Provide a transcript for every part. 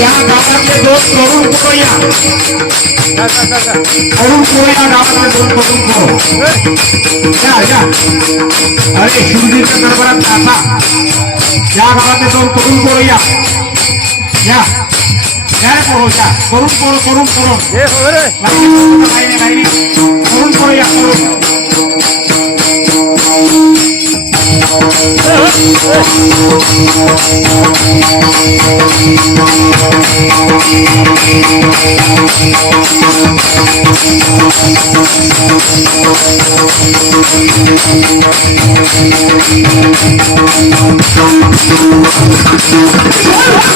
या गावातले दोन तरुण पोरं या तरुण गावातले दोन तरुण पोरं या. या अरे शिवजीच्या दरबारात कासा या गावातले दोन तरुण पोरं या. হ্যাঁ, গায়ে পড়োটা করুন করো করুন করুন। লাইনে লাইনে করুন করো ইয়া করুন। Oh,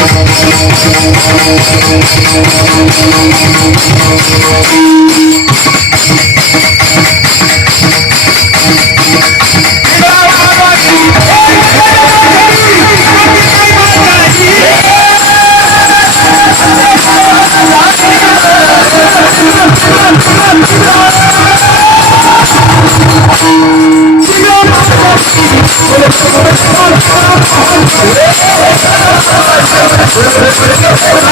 Thank you. Let's go.